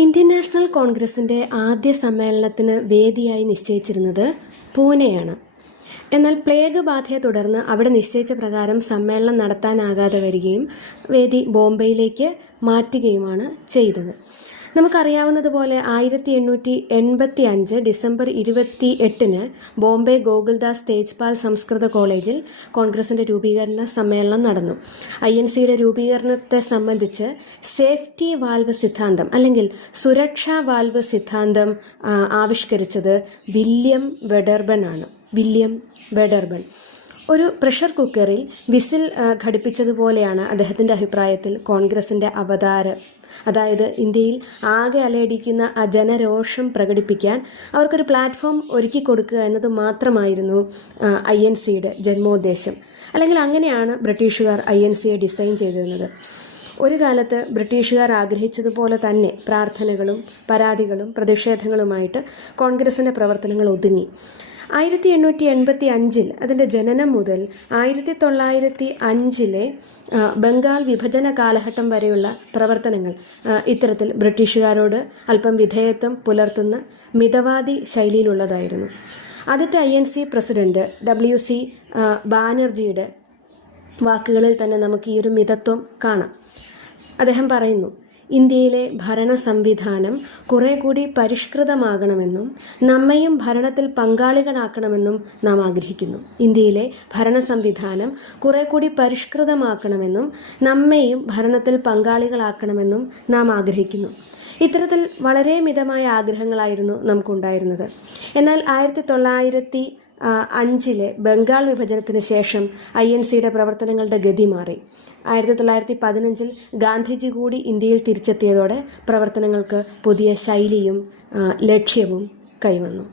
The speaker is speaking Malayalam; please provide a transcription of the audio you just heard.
ഇന്ത്യൻ നാഷണൽ കോൺഗ്രസിൻ്റെ ആദ്യ സമ്മേളനത്തിന് വേദിയായി നിശ്ചയിച്ചിരുന്നത് പൂനെയാണ്. എന്നാൽ പ്ലേഗ് ബാധയെ തുടർന്ന് അവിടെ നിശ്ചയിച്ച പ്രകാരം സമ്മേളനം നടത്താനാകാതെ വരികയും വേദി ബോംബെയിലേക്ക് മാറ്റുകയുമാണ് ചെയ്തത്. നമുക്കറിയാവുന്നതുപോലെ 1885 ഡിസംബർ 28-ന് ബോംബെ ഗോകുൽദാസ് തേജ്പാൽ സംസ്കൃത കോളേജിൽ കോൺഗ്രസിൻ്റെ രൂപീകരണ സമ്മേളനം നടന്നു. INCയുടെ രൂപീകരണത്തെ സംബന്ധിച്ച് സേഫ്റ്റി വാൽവ് സിദ്ധാന്തം അല്ലെങ്കിൽ സുരക്ഷാ വാൽവ് സിദ്ധാന്തം ആവിഷ്കരിച്ചത് വില്യം വെഡർബൺ ആണ്. ഒരു പ്രഷർ കുക്കറിൽ വിസിൽ ഘടിപ്പിച്ചതുപോലെയാണ് അദ്ദേഹത്തിൻ്റെ അഭിപ്രായത്തിൽ കോൺഗ്രസിൻ്റെ അവതാരം. അതായത് ഇന്ത്യയിൽ ആകെ അലയടിക്കുന്ന ആ ജനരോഷം പ്രകടിപ്പിക്കാൻ അവർക്കൊരു പ്ലാറ്റ്ഫോം ഒരുക്കി കൊടുക്കുക എന്നത് മാത്രമായിരുന്നു INCയുടെ ജന്മോദ്ദേശം. അല്ലെങ്കിൽ അങ്ങനെയാണ് ബ്രിട്ടീഷുകാർ INCയെ ഡിസൈൻ ചെയ്തിരുന്നത്. ഒരു കാലത്ത് ബ്രിട്ടീഷുകാർ ആഗ്രഹിച്ചതുപോലെ തന്നെ പ്രാർത്ഥനകളും പരാതികളും പ്രതിഷേധങ്ങളുമായിട്ട് കോൺഗ്രസിൻ്റെ പ്രവർത്തനങ്ങൾ ഒതുങ്ങി. 1885 അതിൻ്റെ ജനനം മുതൽ 1905 ബംഗാൾ വിഭജന കാലഘട്ടം വരെയുള്ള പ്രവർത്തനങ്ങൾ ഇത്തരത്തിൽ ബ്രിട്ടീഷുകാരോട് അല്പം വിധേയത്വം പുലർത്തുന്ന മിതവാദി ശൈലിയിലുള്ളതായിരുന്നു. ആദ്യത്തെ INC പ്രസിഡന്റ് WC ബാനർജിയുടെ വാക്കുകളിൽ തന്നെ നമുക്ക് ഈ ഒരു മിതത്വം കാണാം. അദ്ദേഹം പറയുന്നു, ഇന്ത്യയിലെ ഭരണ സംവിധാനം കുറെ കൂടി പരിഷ്കൃതമാകണമെന്നും നമ്മയും ഭരണത്തിൽ പങ്കാളികളാക്കണമെന്നും നാം ആഗ്രഹിക്കുന്നു. ഇന്ത്യയിലെ ഭരണ സംവിധാനം കുറെ കൂടി പരിഷ്കൃതമാക്കണമെന്നും നമ്മയും ഭരണത്തിൽ പങ്കാളികളാക്കണമെന്നും നാം ആഗ്രഹിക്കുന്നു. ഇത്തരത്തിൽ വളരെ മിതമായ ആഗ്രഹങ്ങളായിരുന്നു നമുക്കുണ്ടായിരുന്നത്. എന്നാൽ 1905 ബംഗാൾ വിഭജനത്തിന് ശേഷം INCയുടെ പ്രവർത്തനങ്ങളുടെ ഗതി മാറി. 1915 ഗാന്ധിജി കൂടി ഇന്ത്യയിൽ തിരിച്ചെത്തിയതോടെ പ്രവർത്തനങ്ങൾക്ക് പുതിയ ശൈലിയും ലക്ഷ്യവും കൈവന്നു.